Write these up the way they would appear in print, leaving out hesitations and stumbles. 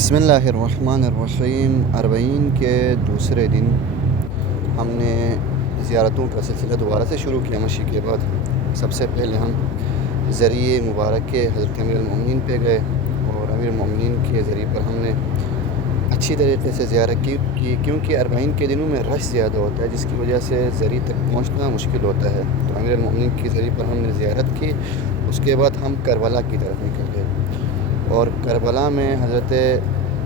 بسم اللہ الرحمن الرحیم۔ اربعین کے دوسرے دن ہم نے زیارتوں کا سلسلہ دوبارہ سے شروع کیا مشی کے بعد۔ سب سے پہلے ہم ذریعہ مبارک کے حضرت امیر المومنین پہ گئے اور امیر المومنین کے ذریعے پر ہم نے اچھی طریقے سے زیارت کی کیونکہ اربعین کے دنوں میں رش زیادہ ہوتا ہے، جس کی وجہ سے ذریعہ تک پہنچنا مشکل ہوتا ہے۔ تو امیر المومنین کے ذریعے پر ہم نے زیارت کی۔ اس کے بعد ہم کربلا کی طرف نکل گئے اور کربلا میں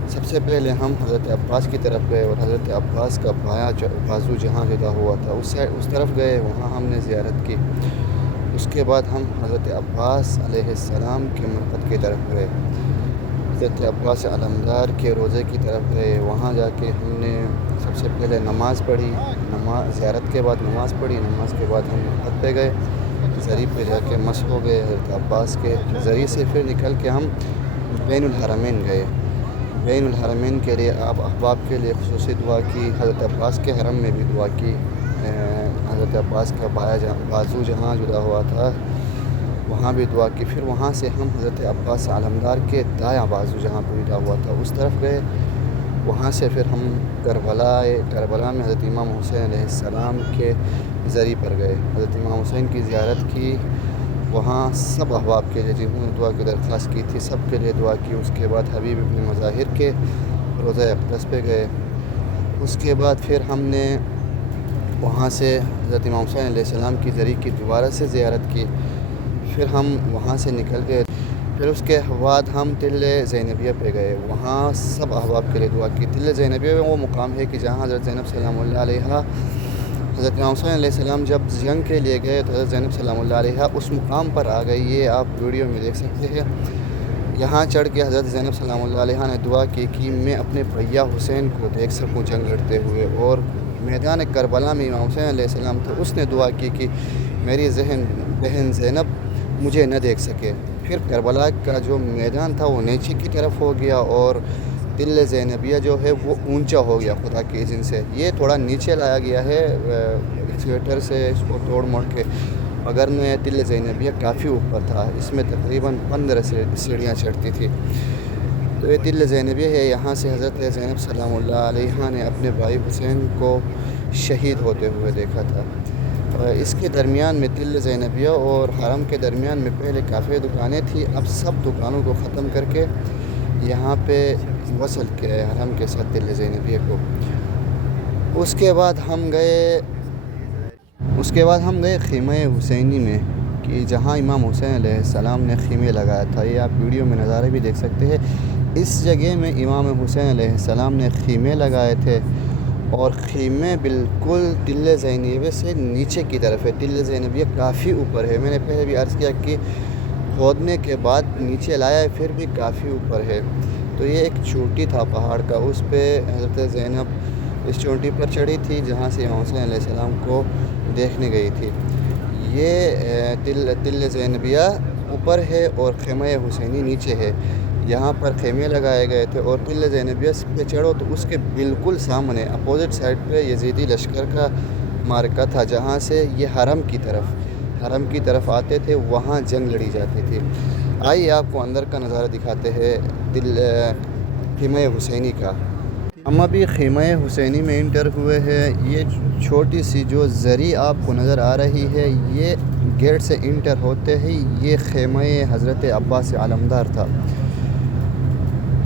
سب سے پہلے ہم حضرت عباس کی طرف گئے اور حضرت عباس کا بازو جہاں جدا ہوا تھا اس طرف گئے، وہاں ہم نے زیارت کی۔ اس کے بعد ہم حضرت عباس علیہ السلام کے مرقد کی طرف گئے، حضرت عباس علمدار کے روضے کی طرف گئے۔ وہاں جا کے ہم نے سب سے پہلے نماز پڑھی، زیارت کے بعد نماز پڑھی۔ نماز کے بعد ہم مرقد پہ گئے، ذریعے پہ جا کے مس ہو گئے حضرت عباس کے ذریعے سے۔ پھر نکل کے ہم بین الحرمین گئے۔ بین الحرمین کے لیے آپ احباب کے لیے خصوصی دعا کی، حضرت عباس کے حرم میں بھی دعا کی۔ حضرت عباس کا بازو جہاں جدا ہوا تھا وہاں بھی دعا کی۔ پھر وہاں سے ہم حضرت عباس علمدار کے دایاں بازو جہاں پہ جدا ہوا تھا اس طرف گئے۔ وہاں سے پھر ہم کربلا میں حضرت امام حسین علیہ السلام کے ذریعے پر گئے، حضرت امام حسین کی زیارت کی۔ وہاں سب احباب کے لیے جنہوں نے دعا کی درخواست کی تھی سب کے لیے دعا کی۔ اس کے بعد حبیب ابن مظاہر کے روضہ اقدس پہ گئے۔ اس کے بعد پھر ہم نے وہاں سے حضرت امام حسین علیہ السلام کی ذریعے کی دوبارہ سے زیارت کی۔ پھر ہم وہاں سے نکل گئے۔ پھر اس کے بعد ہم تل زینبیہ پہ گئے، وہاں سب احباب کے لیے دعا کی۔ تل زینبیہ میں وہ مقام ہے کہ جہاں حضرت زینب سلام اللہ علیہا، حضرت امام حسین علیہ السلام جب جنگ کے لیے گئے تو حضرت زینب سلام اللہ علیہا اس مقام پر آ گئی۔ یہ آپ ویڈیو میں دیکھ سکتے ہیں۔ یہاں چڑھ کے حضرت زینب سلام اللہ علیہا نے دعا کی کہ میں اپنے بھیا حسین کو دیکھ سکوں جنگ لڑتے ہوئے۔ اور میدان کربلا میں امام حسین علیہ السلام تھا، اس نے دعا کی کہ میری بہن زینب مجھے نہ دیکھ سکے۔ پھر کربلا کا جو میدان تھا وہ نیچے کی طرف ہو گیا اور تل زینبیہ جو ہے وہ اونچا ہو گیا خدا کی اذن سے۔ یہ تھوڑا نیچے لایا گیا ہے ایکسکیویٹر سے اس کو توڑ موڑ کے، مگر میں تل زینبیہ کافی اوپر تھا، اس میں تقریباً 15 سیڑھیاں چڑھتی تھی۔ تو یہ تل زینبیہ ہے، یہاں سے حضرت زینب سلام اللہ علیہا نے اپنے بھائی حسین کو شہید ہوتے ہوئے دیکھا تھا۔ اس کے درمیان میں تل زینبیہ اور حرم کے درمیان میں پہلے کافی دکانیں تھیں، اب سب دکانوں کو ختم کر کے یہاں پہ وصل کیا ہے حرم کے ساتھ تل زینبیہ کو۔ اس کے بعد ہم گئے خیمہ حسینی میں کہ جہاں امام حسین علیہ السلام نے خیمے لگایا تھا۔ یہ آپ ویڈیو میں نظارے بھی دیکھ سکتے ہیں۔ اس جگہ میں امام حسین علیہ السلام نے خیمے لگائے تھے اور خیمے بالکل تل زینبیہ سے نیچے کی طرف ہے۔ تل زینبیہ کافی اوپر ہے، میں نے پہلے بھی عرض کیا کہ کھودنے کے بعد نیچے لایا ہے پھر بھی کافی اوپر ہے۔ تو یہ ایک چوٹی تھا پہاڑ کا، اس پہ حضرت زینب اس چوٹی پر چڑھی تھی جہاں سے امام حسین علیہ السلام کو دیکھنے گئی تھی۔ یہ تل زینبیہ اوپر ہے اور خیمہ حسینی نیچے ہے، یہاں پر خیمے لگائے گئے تھے۔ اور تل زینبیہ پہ چڑھو تو اس کے بالکل سامنے اپوزٹ سائڈ پہ یزیدی لشکر کا معرکہ تھا، جہاں سے یہ حرم کی طرف آتے تھے، وہاں جنگ لڑی جاتی تھی۔ آئیے آپ کو اندر کا نظارہ دکھاتے ہیں خیمہ حسینی کا۔ ہم ابھی خیمہ حسینی میں انٹر ہوئے ہیں۔ یہ چھوٹی سی جو زری آپ کو نظر آ رہی ہے، یہ گیٹ سے انٹر ہوتے ہی یہ خیمہ حضرت عباس علمدار تھا۔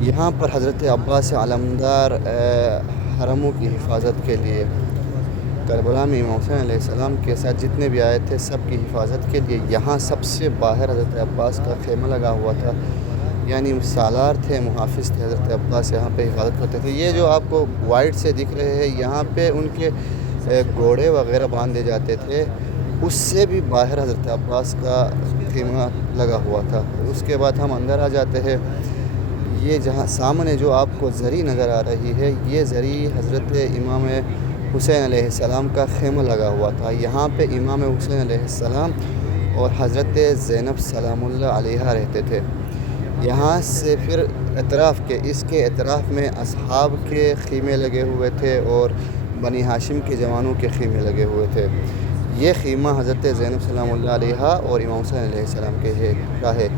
یہاں پر حضرت عباس علمدار حرموں کی حفاظت کے لیے، کربلا میں امام حسین علیہ السلام کے ساتھ جتنے بھی آئے تھے سب کی حفاظت کے لیے یہاں سب سے باہر حضرت عباس کا خیمہ لگا ہوا تھا، یعنی سالار تھے، محافظ تھے حضرت عباس، یہاں پہ حفاظت کرتے تھے۔ یہ جو آپ کو وائٹ سے دکھ رہے ہیں یہاں پہ ان کے گھوڑے وغیرہ باندھے جاتے تھے، اس سے بھی باہر حضرت عباس کا خیمہ لگا ہوا تھا۔ اس کے بعد ہم اندر آ جاتے ہیں۔ یہ جہاں سامنے جو آپ کو زری نظر آ رہی ہے، یہ زری حضرت امام حسین علیہ السلام کا خیمہ لگا ہوا تھا۔ یہاں پہ امام حسین علیہ السلام اور حضرت زینب سلام اللہ علیہا رہتے تھے۔ یہاں سے پھر اس کے اطراف میں اصحاب کے خیمے لگے ہوئے تھے اور بنی ہاشم کے جوانوں کے خیمے لگے ہوئے تھے۔ یہ خیمہ حضرت زینب سلام اللہ علیہا اور امام حسین علیہ السلام کا ہے۔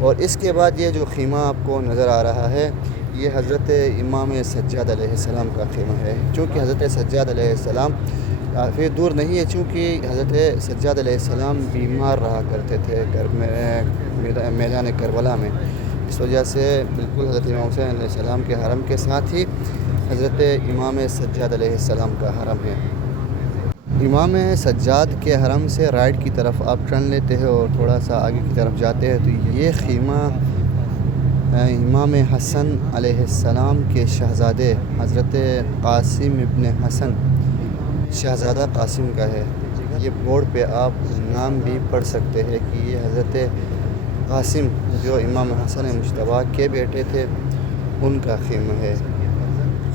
اور اس کے بعد یہ جو خیمہ آپ کو نظر آ رہا ہے یہ حضرت امام سجاد علیہ السلام کا خیمہ ہے۔ چونکہ حضرت سجاد علیہ السلام کافی دور نہیں ہے، چونکہ حضرت سجاد علیہ السلام بیمار رہا کرتے تھے میدان کربلا میں، اس وجہ سے بالکل حضرت امام حسین علیہ السلام کے حرم کے ساتھ ہی حضرت امام سجاد علیہ السلام کا حرم ہے۔ امام سجاد کے حرم سے رائٹ کی طرف آپ ٹرن لیتے ہیں اور تھوڑا سا آگے کی طرف جاتے ہیں تو یہ خیمہ امام حسن علیہ السلام کے شہزادے حضرت قاسم ابن حسن شہزادہ قاسم کا ہے۔ یہ بورڈ پہ آپ نام بھی پڑھ سکتے ہیں کہ یہ حضرت قاسم جو امام حسن مجتبیٰ کے بیٹے تھے ان کا خیمہ ہے۔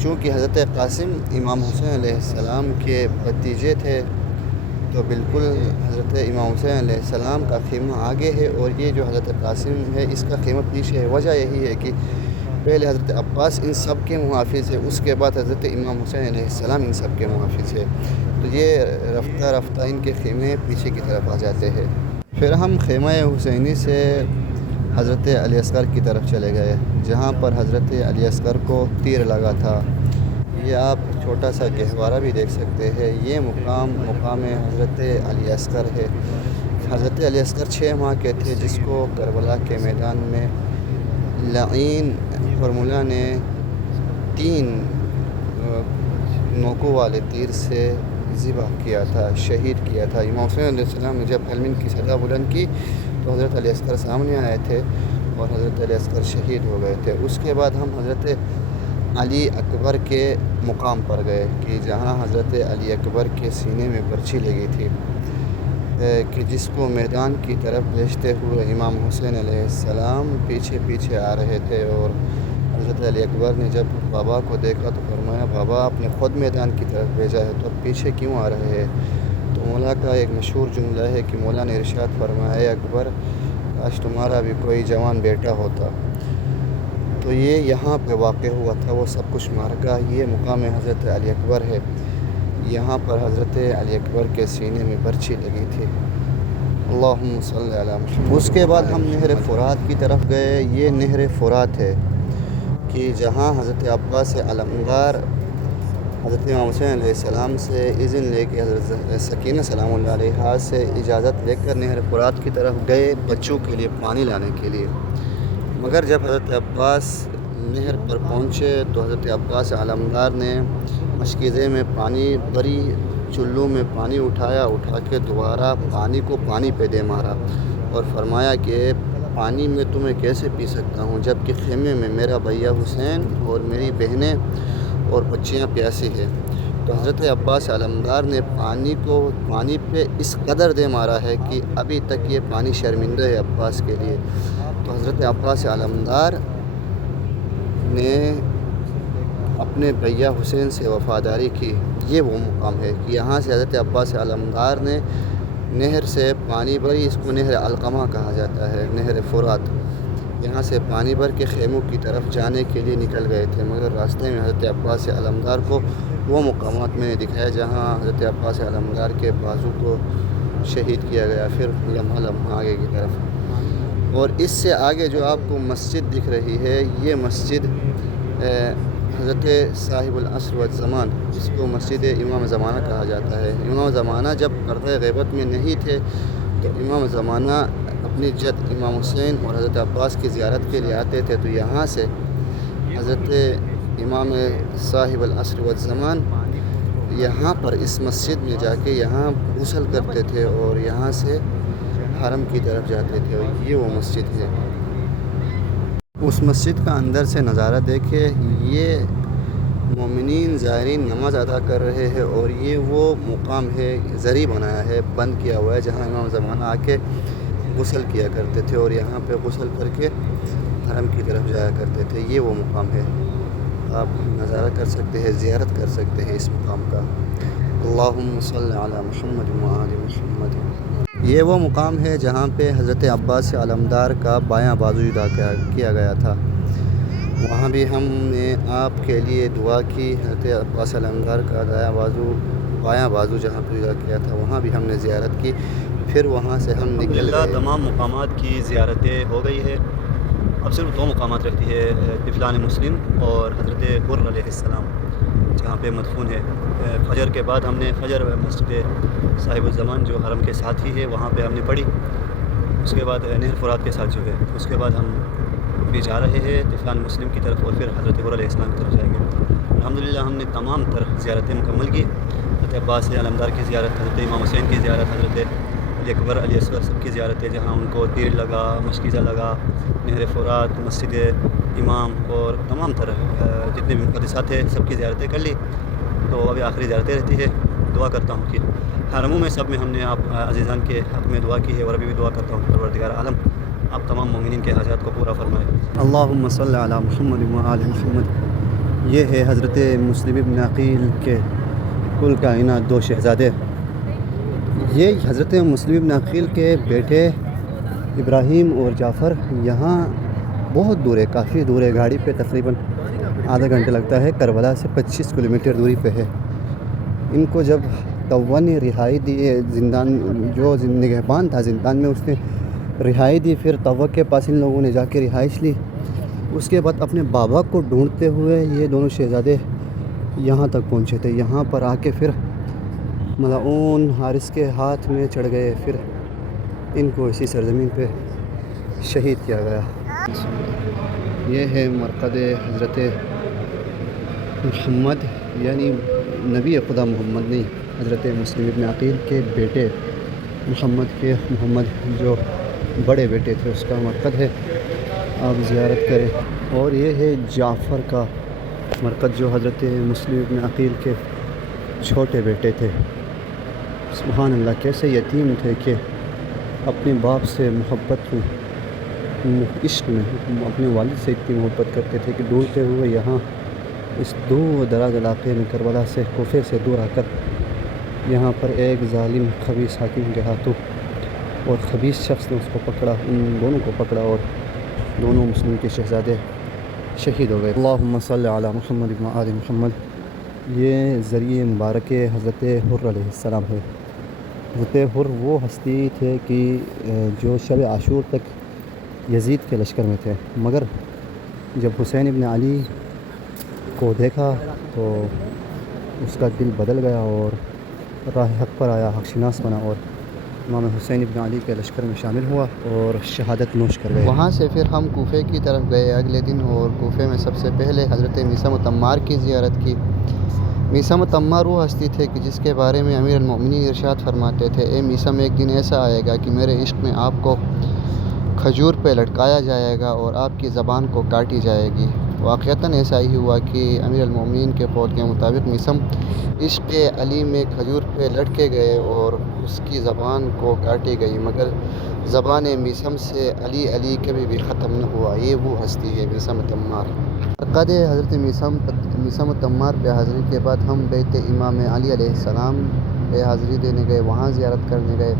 چونکہ حضرت قاسم امام حسین علیہ السلام کے بھتیجے تھے تو بالکل حضرت امام حسین علیہ السلام کا خیمہ آگے ہے اور یہ جو حضرت قاسم ہے اس کا خیمہ پیچھے ہے۔ وجہ یہی ہے کہ پہلے حضرت عباس ان سب کے محافظ ہے، اس کے بعد حضرت امام حسین علیہ السلام ان سب کے محافظ ہے، تو یہ رفتہ رفتہ ان کے خیمے پیچھے کی طرف آ جاتے ہیں۔ پھر ہم خیمہ حسینی سے حضرت علی اصغر کی طرف چلے گئے جہاں پر حضرت علی اصغر کو تیر لگا تھا۔ یہ آپ چھوٹا سا گہوارہ بھی دیکھ سکتے ہیں۔ یہ مقام حضرت علی اصغر ہے۔ حضرت علی اصغر 6 ماہ کے تھے جس کو کربلا کے میدان میں لعین فرمولا نے 3 نوکوں والے تیر سے ذبح کیا تھا، شہید کیا تھا۔ امام حسین علیہ السلام نے جب علم کی صدا بلند کی تو حضرت علی اصغر سامنے آئے تھے اور حضرت علی اصغر شہید ہو گئے تھے۔ اس کے بعد ہم حضرت علی اکبر کے مقام پر گئے کہ جہاں حضرت علی اکبر کے سینے میں برچھی لگی تھی کہ جس کو میدان کی طرف بھیجتے ہوئے امام حسین علیہ السلام پیچھے پیچھے آ رہے تھے، اور حضرت علی اکبر نے جب بابا کو دیکھا تو فرمایا بابا آپ نے خود میدان کی طرف بھیجا ہے تو اب پیچھے کیوں آ رہے ہیں؟ تو مولا کا ایک مشہور جملہ ہے کہ مولا نے ارشاد فرمایا اے اکبر کاش تمہارا بھی کوئی جوان بیٹا ہوتا۔ تو یہ یہاں پہ واقع ہوا تھا وہ سب کچھ معرکہ۔ یہ مقام حضرت علی اکبر ہے، یہاں پر حضرت علی اکبر کے سینے میں برچھی لگی تھی۔ اللہم صلی علی محمد۔ اس کے بعد ہم نہر فرات کی طرف گئے۔ یہ نہر فرات ہے کہ جہاں حضرت عباس علمدار حضرت امام حسین علیہ السلام سے اذن لے کے حضرت سکینہ سلام اللہ علیہا سے اجازت لے کر نہر فرات کی طرف گئے بچوں کے لیے پانی لانے کے لیے، مگر جب حضرت عباس نہر پر پہنچے تو حضرت عباس علمدار نے مشکیزے میں پانی بری چلو میں پانی اٹھا کے دوبارہ پانی کو پانی پہ دے مارا اور فرمایا کہ پانی میں تمہیں کیسے پی سکتا ہوں جبکہ خیمے میں میرا بھیا حسین اور میری بہنیں اور بچیاں پیاسی ہیں۔ تو حضرت عباس علمدار نے پانی پہ اس قدر دے مارا ہے کہ ابھی تک یہ پانی شرمندہ ہے عباس کے لیے۔ تو حضرت عباس علمدار نے اپنے بھیا حسین سے وفاداری کی۔ یہ وہ مقام ہے کہ یہاں سے حضرت عباس علمدار نے نہر سے پانی بھری، اس کو نہر علقمہ کہا جاتا ہے، نہر فرات، یہاں سے پانی بھر کے خیموں کی طرف جانے کے لیے نکل گئے تھے، مگر راستے میں حضرت عباس علمدار کو وہ مقامات میں نے دکھایا جہاں حضرت عباس علمدار کے بازو کو شہید کیا گیا۔ پھر لمحہ آگے کی طرف، اور اس سے آگے جو آپ کو مسجد دکھ رہی ہے یہ مسجد حضرت صاحب العصر والزمان، اس کو مسجد امام زمانہ کہا جاتا ہے۔ امام زمانہ جب پردہ غیبت میں نہیں تھے تو امام زمانہ اپنی جد امام حسین اور حضرت عباس کی زیارت کے لیے آتے تھے، تو یہاں سے حضرت امام صاحب العصر والزمان یہاں پر اس مسجد میں جا کے یہاں غسل کرتے تھے اور یہاں سے حرم کی طرف جاتے تھے، اور یہ وہ مسجد ہے۔ اس مسجد کا اندر سے نظارہ دیکھے، یہ مومنین زائرین نماز ادا کر رہے ہیں، اور یہ وہ مقام ہے زری بنایا ہے، بند کیا ہوا ہے، جہاں امام زمانہ آ کے غسل کیا کرتے تھے اور یہاں پہ غسل کر کے حرم کی طرف جایا کرتے تھے۔ یہ وہ مقام ہے، آپ نظارہ کر سکتے ہیں، زیارت کر سکتے ہیں اس مقام کا۔ اللہم صلی علی محمد وآل محمد۔ یہ وہ مقام ہے جہاں پہ حضرت عباس علمدار کا بایاں بازو جدا کیا گیا تھا۔ وہاں بھی ہم نے آپ کے لیے دعا کی۔ حضرت عباس علمدار کا بایاں بازو جہاں پہ جدا کیا تھا وہاں بھی ہم نے زیارت کی۔ پھر وہاں سے ہم نکل گئے۔ تمام مقامات کی زیارتیں ہو گئی ہے۔ اب صرف 2 مقامات رہتی ہے، طفلان مسلم اور حضرت حر علیہ السلام جہاں پہ مدفون ہے۔ فجر کے بعد ہم نے فجر مسجد صاحب الزمان جو حرم کے ساتھ ہی ہے وہاں پہ ہم نے پڑھی، اس کے بعد نہر فرات کے ساتھ جو ہے، اس کے بعد ہم بھی جا رہے ہیں طفلان مسلم کی طرف اور پھر حضرت حر علیہ السلام کی طرف جائیں گے۔ الحمدللہ ہم نے تمام تر زیارتیں مکمل کی، حضرت عباس علمدار کی زیارت، حضرت امام حسین کی زیارت، حضرت علی اکبر علی اصغر سب کی زیارتیں، جہاں ان کو تیر لگا، مشکیزہ لگا، نہر فرات، مسجد امام اور تمام تر جتنے بھی مقدسات تھے سب کی زیارتیں کر لی۔ تو ابھی آخری زیارتیں رہتی ہے۔ دعا کرتا ہوں کہ حرموں میں سب میں ہم نے آپ عزیزان کے حق میں دعا کی ہے، اور ابھی بھی دعا کرتا ہوں پروردگار عالم آپ تمام مومنین کے حاجات کو پورا فرمائے۔ اللہم صلی علی محمد و آل محمد۔ یہ ہے حضرت مسلم ابن عقیل کے کل کائنات 2 شہزادے۔ یہ حضرت مسلم ابن عقیل کے بیٹے ابراہیم اور جعفر یہاں بہت دور ہے، کافی دور ہے، گاڑی پہ تقریباً آدھا گھنٹہ لگتا ہے، کربلا سے 25 کلومیٹر دوری پہ ہے۔ ان کو جب طوا نے رہائی دی، زندان جو نگہبان تھا زندان میں، اس نے رہائی دی، پھر طوا کے پاس ان لوگوں نے جا کے رہائش لی۔ اس کے بعد اپنے بابا کو ڈھونڈتے ہوئے یہ دونوں شہزادے یہاں تک پہنچے تھے۔ یہاں پر آ کے پھر ملعون حارث کے ہاتھ میں چڑھ گئے، پھر ان کو اسی سرزمین پہ شہید کیا گیا۔ یہ ہے مرقد حضرت محمد، یعنی نبی خدا محمد نہیں، حضرت مسلم ابن عقیل کے بیٹے محمد جو بڑے بیٹے تھے، اس کا مرقد ہے، آپ زیارت کریں۔ اور یہ ہے جعفر کا مرقد جو حضرت مسلم ابن عقیل کے چھوٹے بیٹے تھے۔ سبحان اللہ، کیسے یتیم تھے کہ اپنے باپ سے محبت میں، عشق میں اپنے والد سے اتنی محبت کرتے تھے کہ ڈھونڈتے ہوئے یہاں اس دور دراز علاقے میں کربلا سے، کوفے سے دور آ کر یہاں پر ایک ظالم خبیث حاکم کے ہاتھوں اور خبیث شخص نے اس کو پکڑا، ان دونوں کو پکڑا، اور دونوں مسلم کے شہزادے شہید ہو گئے۔ اللہم صلی علی محمد و آل محمد۔ یہ ذریعہ مبارک حضرت حر علیہ السلام ہے۔ حضرت حر وہ ہستی تھے کہ جو شب عاشور تک یزید کے لشکر میں تھے، مگر جب حسین ابن علی کو دیکھا تو اس کا دل بدل گیا اور راہ حق پر آیا، حق شناس بنا، اور امام حسین ابن علی کے لشکر میں شامل ہوا اور شہادت نوش کر گئے۔ وہاں سے پھر ہم کوفے کی طرف گئے اگلے دن، اور کوفے میں سب سے پہلے حضرت میثم تمار کی زیارت کی۔ میثم تمار وہ ہستی تھے کہ جس کے بارے میں امیر المؤمنین ارشاد فرماتے تھے، اے میثم، ایک دن ایسا آئے گا کہ میرے عشق میں آپ کو کھجور پہ لٹکایا جائے گا اور آپ کی زبان کو کاٹی جائے گی۔ واقعتاً ایسا ہی ہوا کہ امیر المؤمنین کے قول کے مطابق میثم عشق علی میں کھجور پہ لٹکے گئے اور اس کی زبان کو کاٹی گئی، مگر زبان میثم سے علی علی کبھی بھی ختم نہ ہوا۔ یہ وہ ہستی ہے میثم تمار۔ مرقد حضرت میثم تمار پہ حاضری کے بعد ہم بیت امام علی علیہ السلام پہ حاضری دینے گئے، وہاں زیارت کرنے گئے۔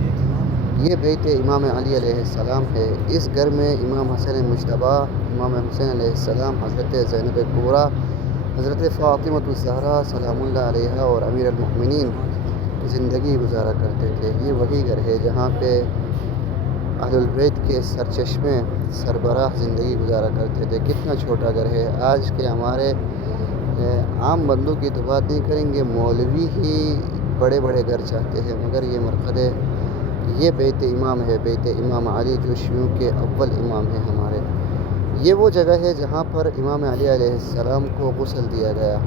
یہ بیت امام علی علیہ السلام ہے۔ اس گھر میں امام حسن مجتبیٰ، امام حسین علیہ السلام، حضرت زینب کبریٰ، حضرت فاطمۃ الزہرا سلام اللہ علیہا اور امیر المؤمنین زندگی گزارا کرتے تھے۔ یہ وہی گھر ہے جہاں پہ اہل البیت کے سرچشمے سربراہ زندگی گزارا کرتے تھے۔ کتنا چھوٹا گھر ہے۔ آج کے ہمارے عام بندوں کی تو بات نہیں کریں گے، مولوی ہی بڑے بڑے گھر چاہتے ہیں، مگر یہ مرقد ہے، یہ بیت امام ہے، بیت امام علی جو شیعوں کے اول امام ہیں ہمارے۔ یہ وہ جگہ ہے جہاں پر امام علی علیہ السلام کو غسل دیا گیا۔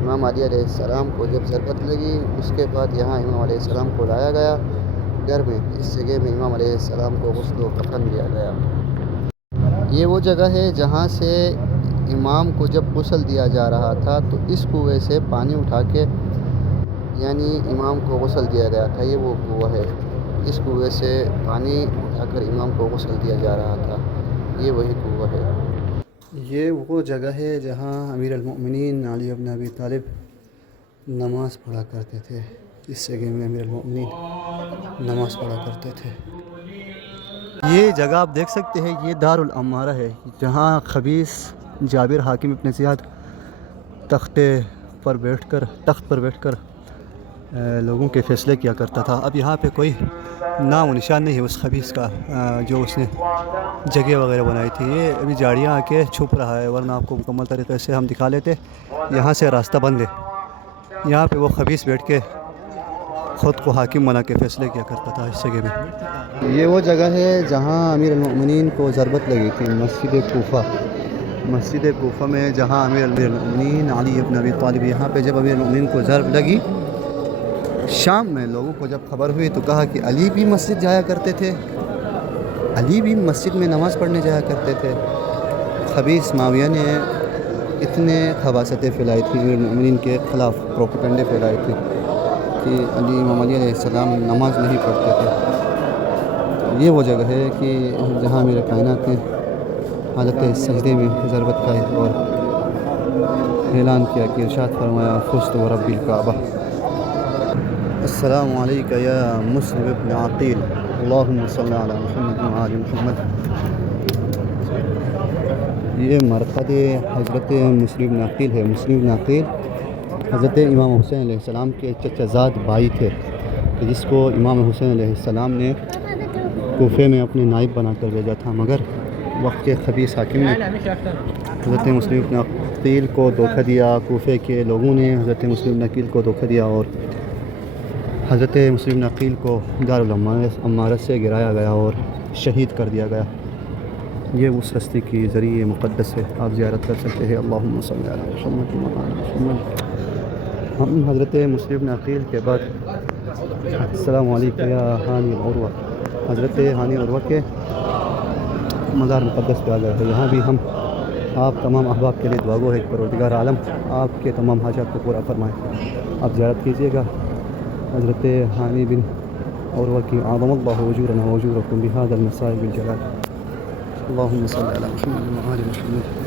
امام علی علیہ السلام کو جب ضربت لگی، اس کے بعد یہاں امام علیہ السلام کو لایا گیا گھر میں، اس جگہ میں امام علیہ السلام کو غسل و کفن دیا گیا۔ یہ وہ جگہ ہے جہاں سے امام کو جب غسل دیا جا رہا تھا تو اس کنویں سے پانی اٹھا کے، یعنی امام کو غسل دیا گیا تھا، یہ وہ کنواں ہے، اس کنویں سے پانی اٹھا کر امام کو غسل دیا جا رہا تھا، یہ وہی کنواں ہے۔ یہ وہ جگہ ہے جہاں امیر المؤمنین علی بن ابی طالب نماز پڑھا کرتے تھے۔ اس جگہ میں امیر المؤمنین نماز پڑھا کرتے تھے۔ یہ جگہ آپ دیکھ سکتے ہیں، یہ دار الامارہ ہے، جہاں خبیث جابر حاکم ابن زیاد تخت پر بیٹھ کر لوگوں کے فیصلے کیا کرتا تھا۔ اب یہاں پہ کوئی نام و نشان نہیں ہے اس خبیث کا جو اس نے جگہ وغیرہ بنائی تھی. یہ ابھی جاڑیاں آ کے چھپ رہا ہے, ورنہ آپ کو مکمل طریقے سے ہم دکھا لیتے. یہاں سے راستہ بند ہے, یہاں پہ وہ خبیث بیٹھ کے خود کو حاکم بنا کے فیصلے کیا کرتا تھا اس جگہ میں. یہ وہ جگہ ہے جہاں امیر المؤمنین کو ضربت لگی تھی, مسجد کوفہ. مسجد کوفہ میں جہاں امیر المؤمنین علی ابن ابی طالب, یہاں پہ جب امیر المؤمنین کو ضرب لگی, شام میں لوگوں کو جب خبر ہوئی تو کہا کہ علی بھی مسجد جایا کرتے تھے, علی بھی مسجد میں نماز پڑھنے جایا کرتے تھے. خبیث معاویہ نے اتنے خباثتیں پھیلائی تھی امیر المؤمنین کے خلاف, پروپیگنڈے پھیلائے تھے کہ امام علی علیہ السلام نماز نہیں پڑھتے تھے. یہ وہ جگہ ہے کہ جہاں امیر کائنات نے حالت سجدے میں ضربت کھائی اور اعلان کیا کہ ارشاد فرمایا فزت ورب الکعبہ. السلام علیکم یا مسلم ابن عقیل, اللہم صلی علی محمد و آل محمد. یہ مرقد حضرت مسلم بن عقیل ہے. مسلم بن عقیل حضرت امام حسین علیہ السلام کے چچا زاد بھائی تھے, جس کو امام حسین علیہ السلام نے کوفے میں اپنے نائب بنا کر بھیجا تھا, مگر وقت کے خبیث حاکم نے حضرت مسلم بن عقیل کو دھوکہ دیا. کوفے کے لوگوں نے حضرت مسلم بن عقیل کو دھوکہ دیا اور حضرت مسلم بن عقیل کو دارالامارت سے گرایا گیا اور شہید کر دیا گیا. یہ اس ہستی کی ذریعہ مقدس ہے, آپ زیارت کر سکتے ہیں. اللہم صلی علی محمد و آل محمد. ہم حضرت مسلم بن عقیل کے بعد السلام علیکم یا حانی العروہ, حضرت حانی العروہ کے مزار مقدس پہ آ گئے ہیں. یہاں بھی ہم آپ تمام احباب کے لیے دعا گو ہے کہ پروردگار عالم آپ کے تمام حاجات کو پورا فرمائے. آپ زیارت کیجیے گا حضرت حانی بن عروہ کی. اعظم اللہ اجورنا واجورکم بهذا المصائب الجلال. اللہم صلی علی محمد و آل محمد.